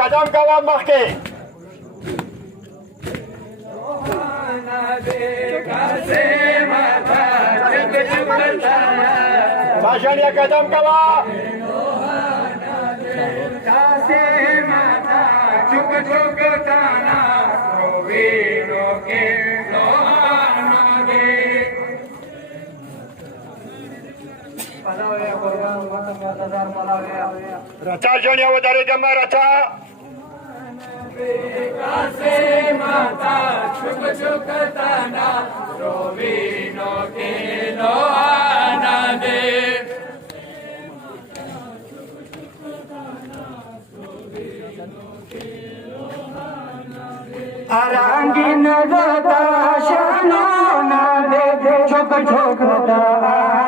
कदम कवा मके भाषण कदम कवा चुक चुक ताना के रचा जण्या વધારે ગમે રચા માતા છુક છુક તાના રોવીનો કેલો આનંદે અરંગીન દતાશનો ના દે છુક છુક તાના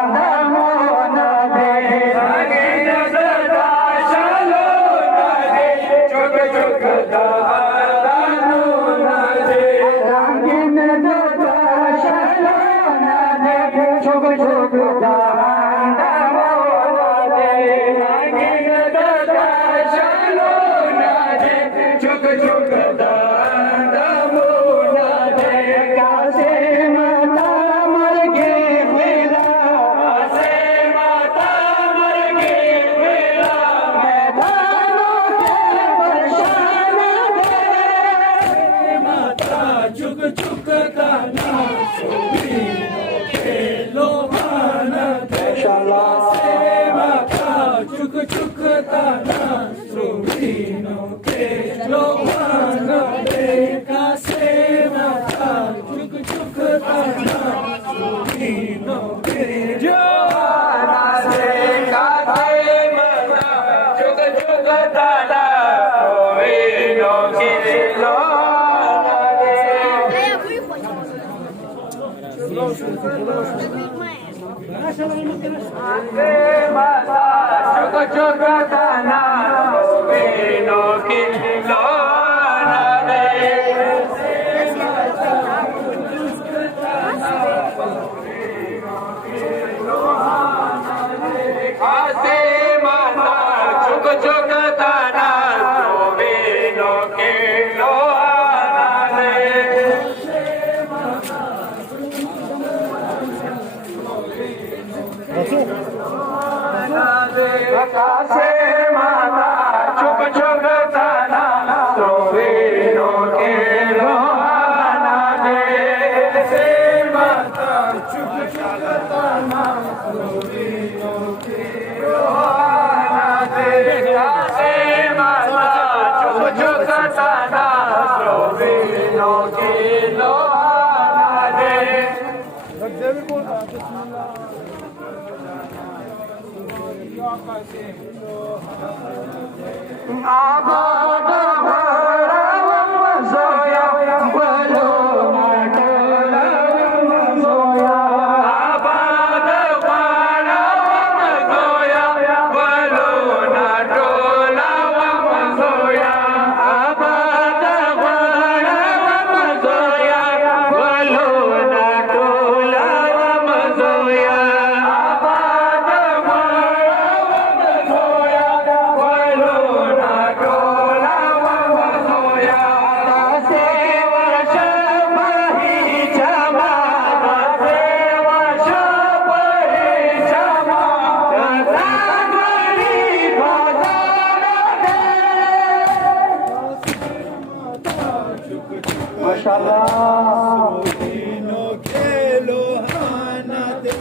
चुक चुक ताना सोवी नो खेलो चुकता ना सुविनो के लोहान दे कासे माता चुकता ना सुविनो के जो नासे कासे माता चुकता ना सुविनो के लोहान दे माता चुकताना सुविनो के लोहान दे आसे माता चुकताना सुविनो के लोहान दे कासे माता चुकताना सुविनो के लोहान दे से माता चुकताना सुविनो के लोहान दे कासे माता चुकताना सुविनो के लोहान दे आबाद भरम सोया बोलो नाटोला सोया आबाद भरम सोया बोलो नाटोला सोया आबाद भरम सोया बोलो नाटोला सोया सुविनो के लोहान दे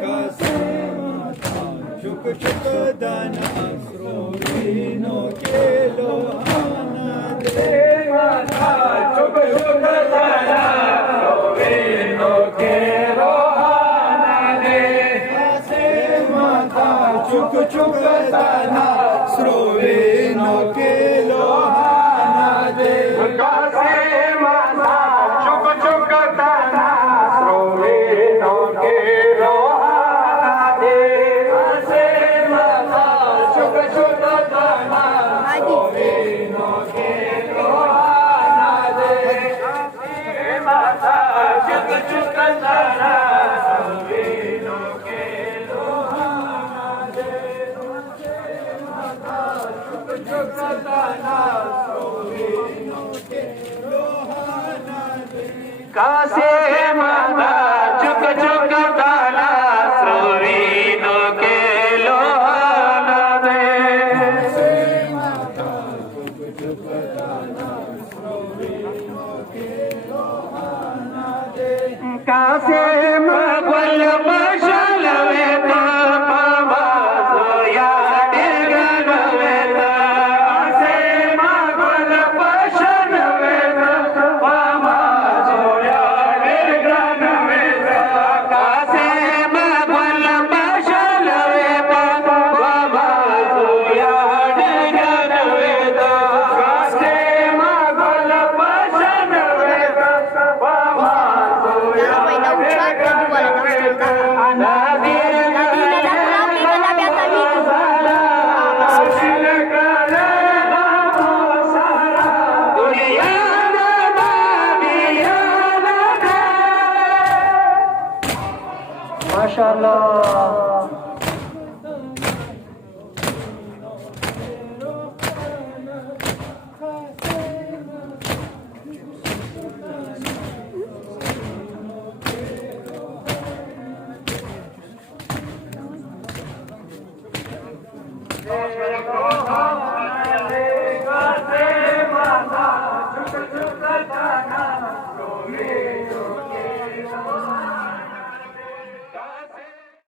कासे माता चुकताना सुविनो के लोहान दे माता चुकताना सुविनो के लोहान दे कासे माता चुकताना सुविनो के लोहान दे कासे माता चुकताना सुविनो के लोहान दे कासे माता चुकताना सुविनो के लोहान दे कासे माता चुकताना सुविनो के लोहान दे चुकताना सुविनो के लोहान दे कासे माता चुकताना सुविनो के लोहान दे कासे मगल बशल वेत पावा सोया डिगन वेत कासे मगल बशल वेत पावा सोया डिगन वेत कासे मगल बशल वेत पावा सोया डिगन वेत कासे मगल बशल वेत पावा माशाअल्लाह